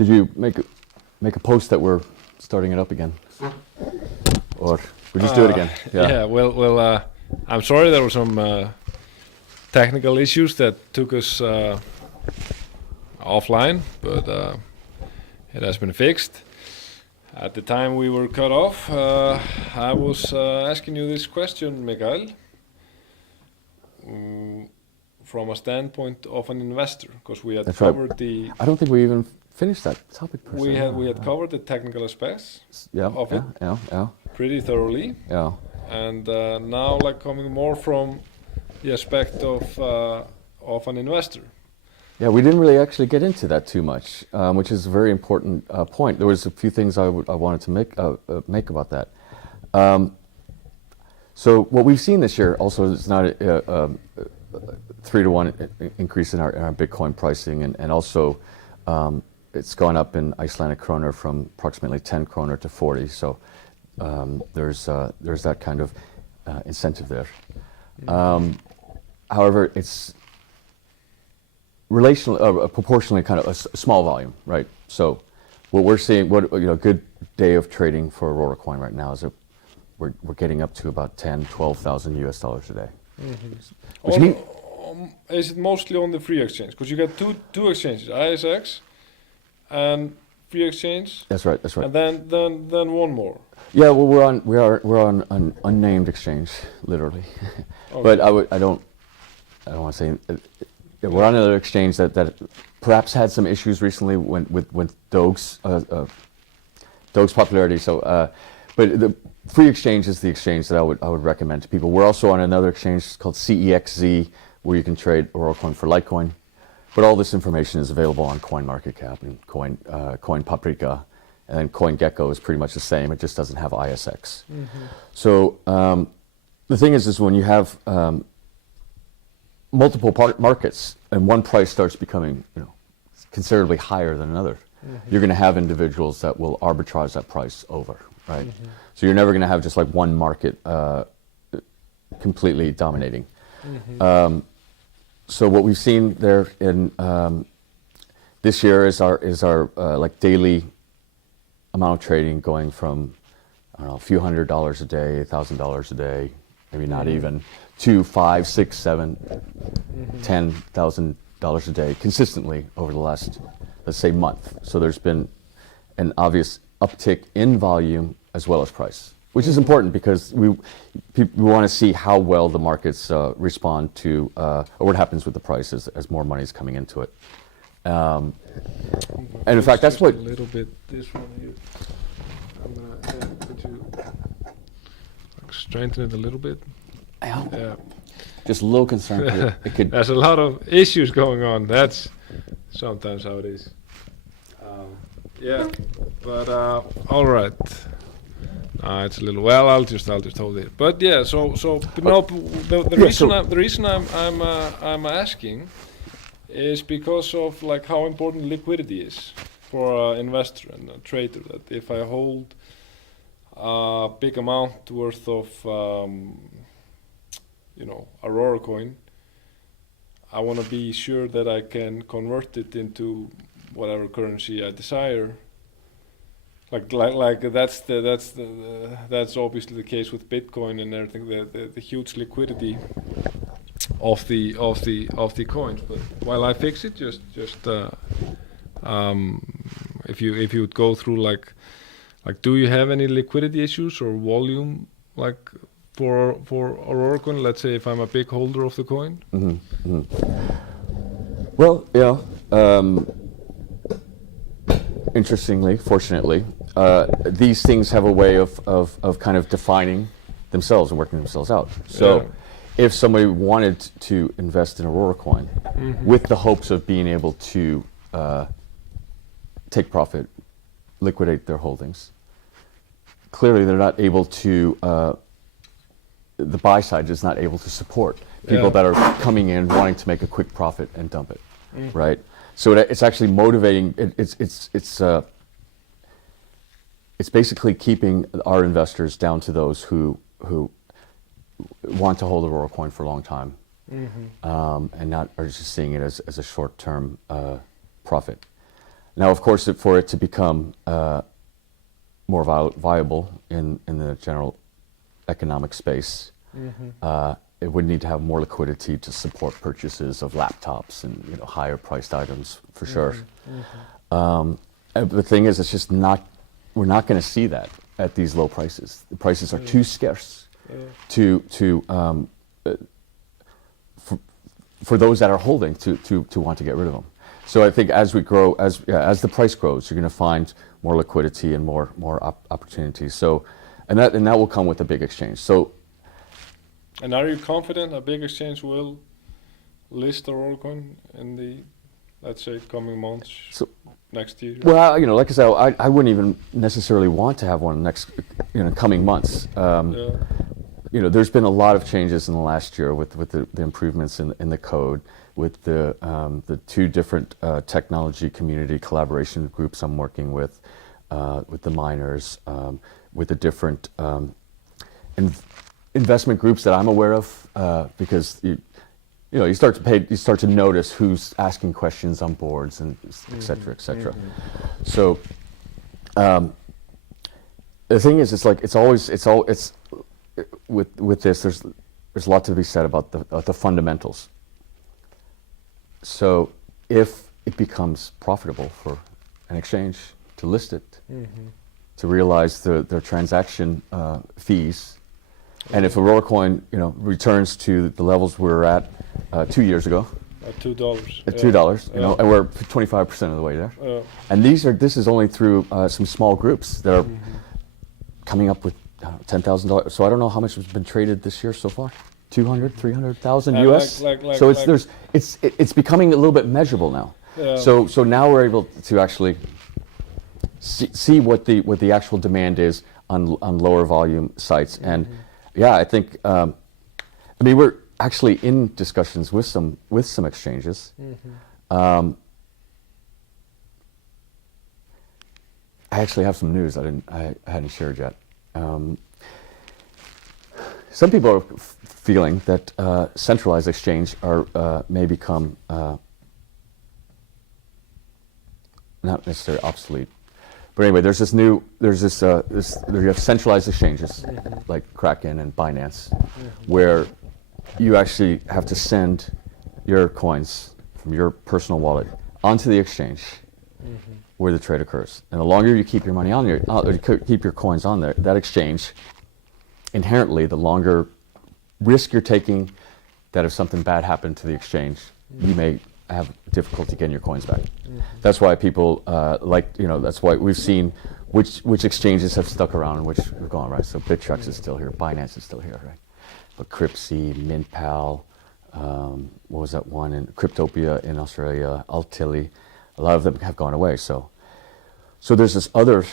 Did you make a post that we're starting it up again, or we just do it again? Yeah. Well. I'm sorry there were some technical issues that took us offline, but it has been fixed. At the time we were cut off, I was asking you this question, Mikael, from a standpoint of an investor, because we had That's covered right. the. I don't think we even finished that topic. We had covered the technical aspects of it pretty thoroughly. Yeah. And now, like, coming more from the aspect of an investor. Yeah, we didn't really actually get into that too much, which is a very important point. There was a few things I wanted to make about that. So what we've seen this year also is not a 3-to-1 increase in our Bitcoin pricing, and also it's gone up in Icelandic kroner from approximately 10 kroner to 40. So there's that kind of incentive there. However, it's proportionally kind of a small volume, right? So what we're seeing, good day of trading for Auroracoin right now is that we're getting up to about 10,000-12,000 US dollars a day. Is it mostly on the free exchange? Because you got two exchanges, ISX and free exchange. That's right. And then one more. Yeah, well, we're on an unnamed exchange, literally. Okay. But I don't want to say. We're on another exchange that perhaps had some issues recently with Doge's popularity. So, but the free exchange is the exchange that I would recommend to people. We're also on another exchange called CEXZ, where you can trade Auroracoin for Litecoin. But all this information is available on CoinMarketCap and Coin Paprika, and then CoinGecko is pretty much the same. It just doesn't have ISX. Mm-hmm. So the thing is when you have multiple markets and one price starts becoming considerably higher than another, you're going to have individuals that will arbitrage that price over, right? So you're never going to have just like one market completely dominating. So what we've seen there in this year is our like daily amount of trading going from, I don't know, a few $100s a day, $1,000 a day, maybe not even, to $5,000, $6,000, $7,000, $10,000 a day consistently over the last, let's say, month. So there's been an obvious uptick in volume as well as price, which is important because we want to see how well the markets respond to, or what happens with the prices as more money is coming into it. And in fact, that's what. A little bit this one here. I'm gonna put you strengthen it a little bit. Yeah. Just a little concerned. It could. There's a lot of issues going on. That's sometimes how it is. But all right. It's a little. Well, I'll just hold it. But yeah, so the reason I'm asking is because of like how important liquidity is for an investor and a trader. That if I hold a big amount worth of Auroracoin, I want to be sure that I can convert it into whatever currency I desire. Like that's obviously the case with Bitcoin and everything. The huge liquidity of the coins. But while I fix it, just if you would go through like do you have any liquidity issues or volume like for Auroracoin? Let's say if I'm a big holder of the coin. Well, interestingly, fortunately, these things have a way of kind of defining themselves and working themselves out. So if somebody wanted to invest in Auroracoin with the hopes of being able to take profit, liquidate their holdings, clearly they're not able to, the buy side is not able to support people that are coming in wanting to make a quick profit and dump it, right? So it's actually motivating. It's basically keeping our investors down to those who want to hold Auroracoin for a long time, and not are just seeing it as a short-term profit. Now, of course, for it to become more viable in the general economic space, it would need to have more liquidity to support purchases of laptops and higher priced items for sure. And the thing is, it's just not. We're not going to see that at these low prices. The prices are too scarce for those that are holding to want to get rid of them. So I think as we grow, as the price grows, you're going to find more liquidity and more opportunities. So, and that will come with a big exchange. So. And are you confident a big exchange will list Auroracoin in the, let's say, coming months, next year? Well, like I said, I wouldn't even necessarily want to have one next, coming months. There's been a lot of changes in the last year with the improvements in the code, with the 2 different technology community collaboration groups I'm working with the miners, with the different investment groups that I'm aware of, because you start to notice who's asking questions on boards and et cetera, et cetera. So the thing is, it's with this, there's a lot to be said about the fundamentals. So if it becomes profitable for an exchange to list it, to realize their transaction fees, and if Auroracoin, returns to the levels we were at 2 years ago, at $2, at $2, and we're 25% of the way there. And this is only through some small groups that are coming up with $10,000. So I don't know how much has been traded this year so far. 200, 300,000 US. So it's becoming a little bit measurable now. So now we're able to actually see what the actual demand is on lower volume sites. And yeah, I think we're actually in discussions with some exchanges. I actually have some news I hadn't shared yet. Some people are feeling that centralized exchange may become not necessarily obsolete, but anyway, you have centralized exchanges like Kraken and Binance, where you actually have to send your coins from your personal wallet onto the exchange where the trade occurs. And the longer you keep your money on there, keep your coins on there, that exchange, inherently, the longer risk you're taking that if something bad happened to the exchange, you may have difficulty getting your coins back. That's why people that's why we've seen which exchanges have stuck around and which have gone, right? So Bittrex is still here, Binance is still here, right? But Cryptsy, MintPal, what was that one in Cryptopia in Australia, Altili, a lot of them have gone away. So there's this other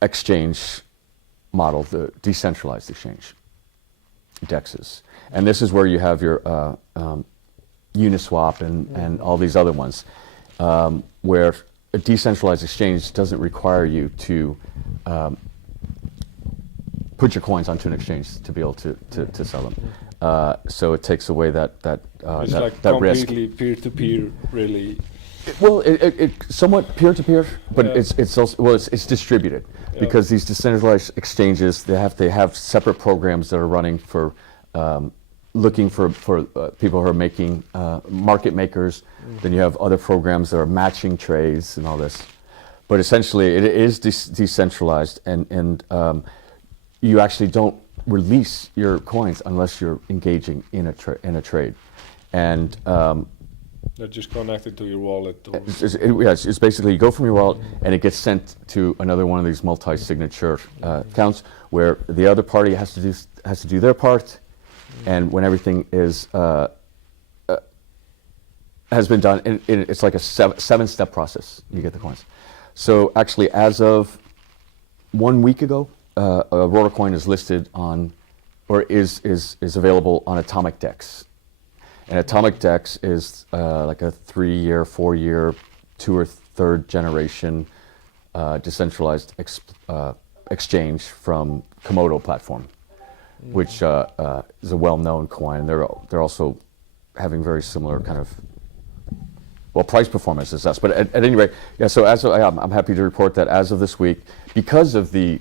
exchange model, the decentralized exchange, DEXs. And this is where you have your Uniswap and all these other ones, where a decentralized exchange doesn't require you to put your coins onto an exchange to be able to sell them. So it takes away that it's like that risk. Completely peer-to-peer, really. Well, it somewhat peer-to-peer, but it's also it's distributed, because these decentralized exchanges, they have separate programs that are running for looking for people who are making market makers. Then you have other programs that are matching trades and all this. But essentially, it is decentralized, and you actually don't release your coins unless you're engaging in a trade, and they're just connected to your wallet. It's basically you go from your wallet and it gets sent to another one of these multi-signature accounts where the other party has to do their part, and when everything is has been done, it's like a seven-step process. You get the coins. So actually, as of 1 week ago, Auroracoin is listed on, or is available on Atomic DEX. And Atomic DEX is like a 3-year, 4-year, 2 or 3rd generation decentralized exchange from Komodo platform, which is a well-known coin. They're also having very similar kind of well, price performance is less. But at any rate, yeah. So I'm happy to report that as of this week, because of the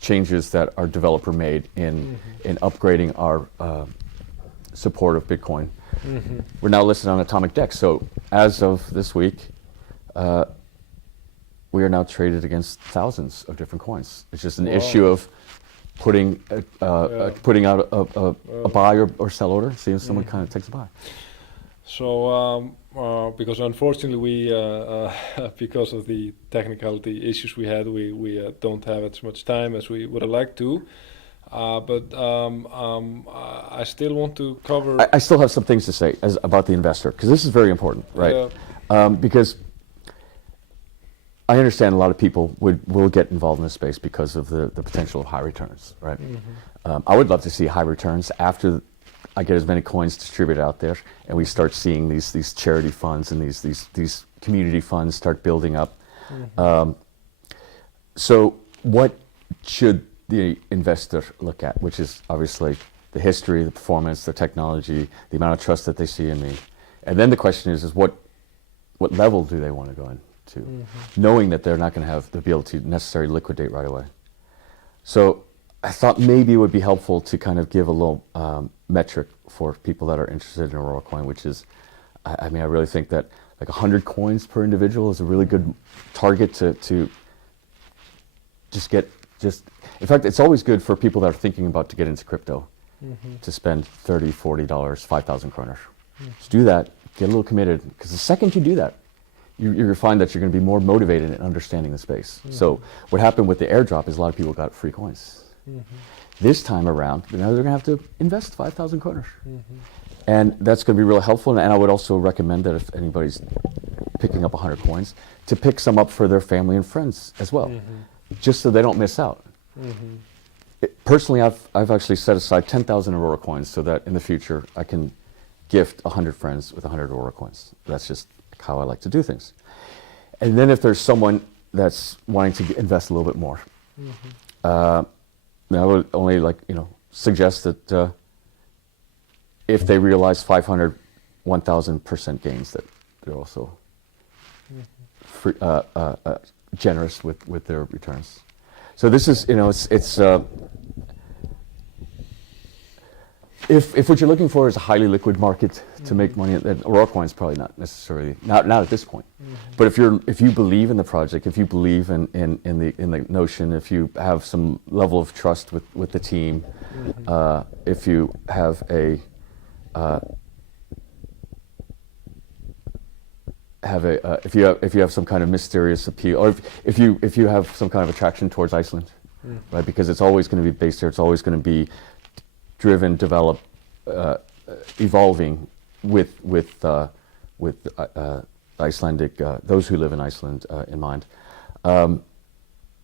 changes that our developer made in upgrading our support of Bitcoin, we're now listed on Atomic Dex. So as of this week, we are now traded against thousands of different coins. It's just an issue of putting out a buy or sell order, see if someone kind of takes a buy. So, because unfortunately we, because of the technicality issues we had, we don't have as much time as we would have liked to. But I still want to cover. I still have some things to say about the investor, because this is very important, right? Because I understand a lot of people will get involved in this space because of the potential of high returns, right? I would love to see high returns after I get as many coins distributed out there, and we start seeing these charity funds and these community funds start building up. So what should the investor look at? Which is obviously the history, the performance, the technology, the amount of trust that they see in me. And then the question is what level do they want to go into, knowing that they're not going to have the ability to necessarily liquidate right away. So I thought maybe it would be helpful to kind of give a little metric for people that are interested in Auroracoin, which is, I mean, I really think that like 100 coins per individual is a really good target to in fact, it's always good for people that are thinking about to get into crypto to spend $30, $40, 5,000 kroner. Just do that, get a little committed, because the second you do that, you're going to find that you're going to be more motivated in understanding the space. So what happened with the airdrop is a lot of people got free coins. This time around, now they're going to have to invest 5,000 kroner. And that's going to be really helpful. And I would also recommend that if anybody's picking up 100 coins, to pick some up for their family and friends as well, just so they don't miss out. Personally, I've actually set aside 10,000 Aurora coins so that in the future I can gift 100 friends with 100 Aurora coins. That's just how I like to do things. And then if there's someone that's wanting to invest a little bit more, I would only suggest that if they realize 500, 1,000% gains, that they're also generous with their returns. So this is, if what you're looking for is a highly liquid market to make money, then Auroracoin is probably not necessarily not at this point. But if you believe in the project, if you believe in the notion, if you have some level of trust with the team, if you have if you have some kind of mysterious appeal, or if you have some kind of attraction towards Iceland, right? Because it's always going to be based here. It's always going to be driven, developed, evolving with Icelandic, those who live in Iceland in mind.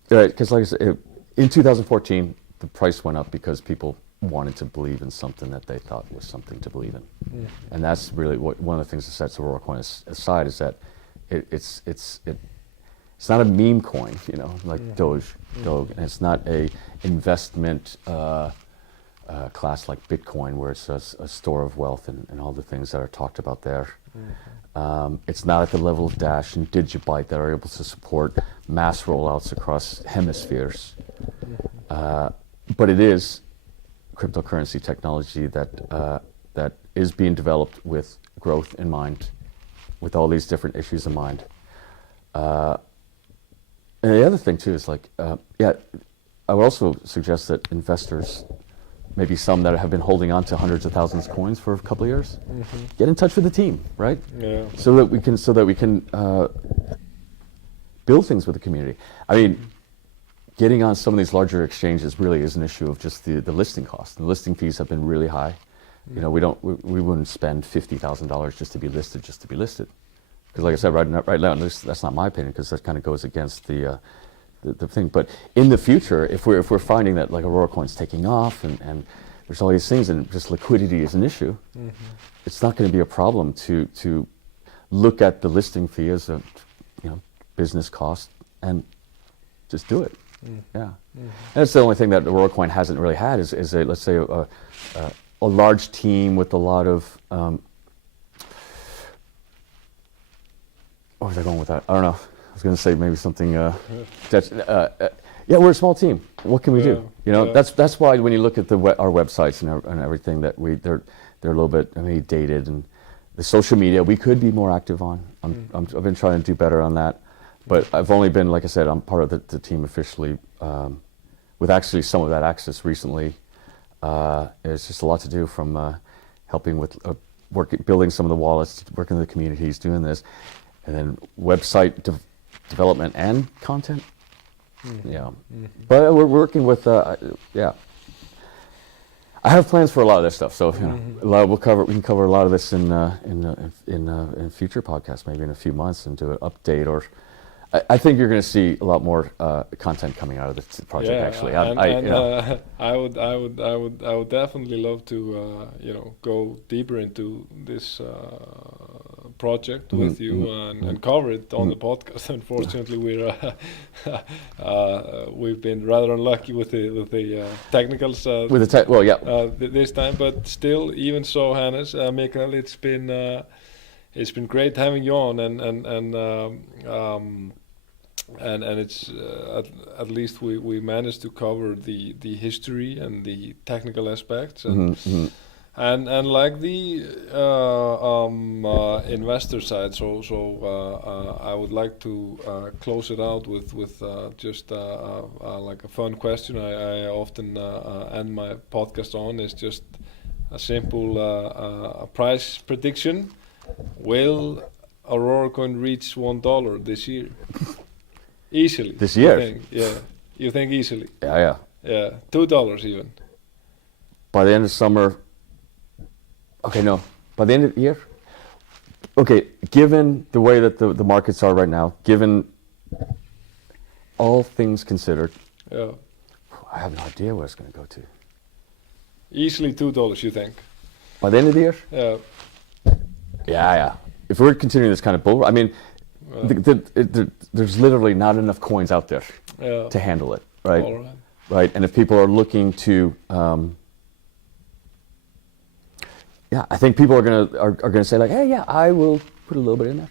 Because like I said, in 2014, the price went up because people wanted to believe in something that they thought was something to believe in. And that's really one of the things that sets Auroracoin aside, is that it's not a meme coin, like Doge, and it's not a investment class like Bitcoin, where it's a store of wealth and all the things that are talked about there. It's not at the level of Dash and Digibyte that are able to support mass rollouts across hemispheres. But it is cryptocurrency technology that is being developed with growth in mind, with all these different issues in mind. And the other thing too is I would also suggest that investors, maybe some that have been holding on to hundreds of thousands of coins for a couple of years, get in touch with the team, right? Yeah. So that we can build things with the community. I mean, getting on some of these larger exchanges really is an issue of just the listing cost. The listing fees have been really high. We wouldn't spend $50,000 just to be listed. Because like I said, right now, that's not my opinion, because that kind of goes against the thing. But in the future, if we're finding that like Auroracoin's taking off and there's all these things and just liquidity is an issue, it's not going to be a problem to look at the listing fee as a business cost and just do it. Yeah, and that's the only thing that Auroracoin hasn't really had is let's say a large team with a lot of where was I going with that? I don't know. I was going to say maybe something. Yeah, we're a small team. What can we do? You know, that's why when you look at our websites and everything, that they're a little bit maybe dated, and the social media we could be more active on. I've been trying to do better on that, but I've only been, like I said, I'm part of the team officially, with actually some of that access recently. It's just a lot to do, from helping with building some of the wallets, working with the communities, doing this, and then website development and content. Yeah, but we're working with I have plans for a lot of this stuff, so you know, we can cover a lot of this in future podcasts, maybe in a few months, and do an update. Or I think you're going to see a lot more content coming out of this project. Actually, I would definitely love to go deeper into this project with you and cover it on the podcast. Unfortunately, we've been rather unlucky with the technicals. This time, but still, even so, Hannes, Mikael, it's been great having you on, and it's at least we managed to cover the history and the technical aspects, and like the investor side. So I would like to close it out with just like a fun question. I often end my podcast on is just a simple price prediction. Will Auroracoin reach $1 this year? Easily. This year? You think easily? Yeah. $2 even. By the end of summer. Okay, no. By the end of the year? Okay, given the way that the markets are right now, given all things considered, I have no idea where it's going to go to. Easily $2, you think? By the end of the year? Yeah. Yeah. If we're continuing this kind of bull, I mean, there's literally not enough coins out there to handle it, right? All right. Right, and if people are looking to, I think people are gonna say like, hey, I will put a little bit in there,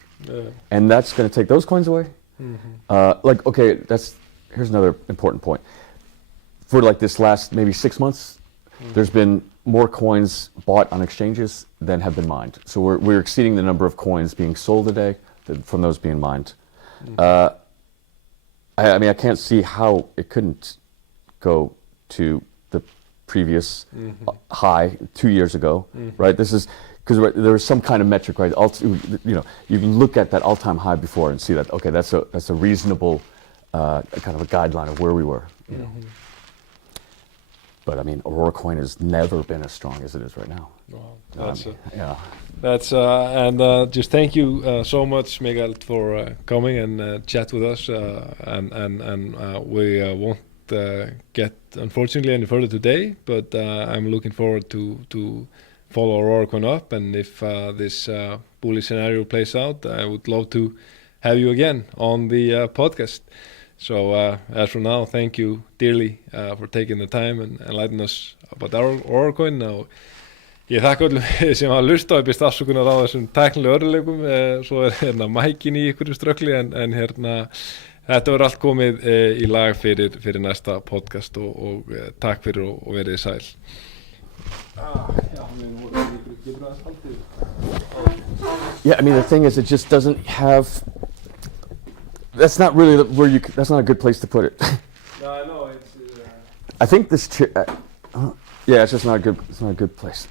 and that's gonna take those coins away. Like, okay, here's another important point. For like this last maybe 6 months, there's been more coins bought on exchanges than have been mined. So we're exceeding the number of coins being sold a day from those being mined. I mean, I can't see how it couldn't go to the previous high 2 years ago, right? This is because there was some kind of metric, right? You can look at that all-time high before and see that, okay, that's a reasonable kind of a guideline of where we were. You know? But I mean, Auroracoin has never been as strong as it is right now. Wow, and just thank you so much, Mikael, for coming and chat with us. And we won't get, unfortunately, any further today. But I'm looking forward to follow Auroracoin up. And if this bullish scenario plays out, I would love to have you again on the podcast. So as for now, thank you dearly for taking the time and enlightening us about Auroracoin. Now, ég þakka öllum sem hafa hlustað og byrst afsökunar á þessum tæknilegu örðugleikum. Svo hérna mækin í ykkur ströggli, en hérna þetta verður allt komið í lag fyrir næsta podcast og takk fyrir og verið sæl. Yeah, I mean, the thing is, it just doesn't have. That's not really that's not a good place to put it. No, I know it's. I think this. It's just not a good. It's not a good place.